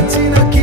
Latina aqui.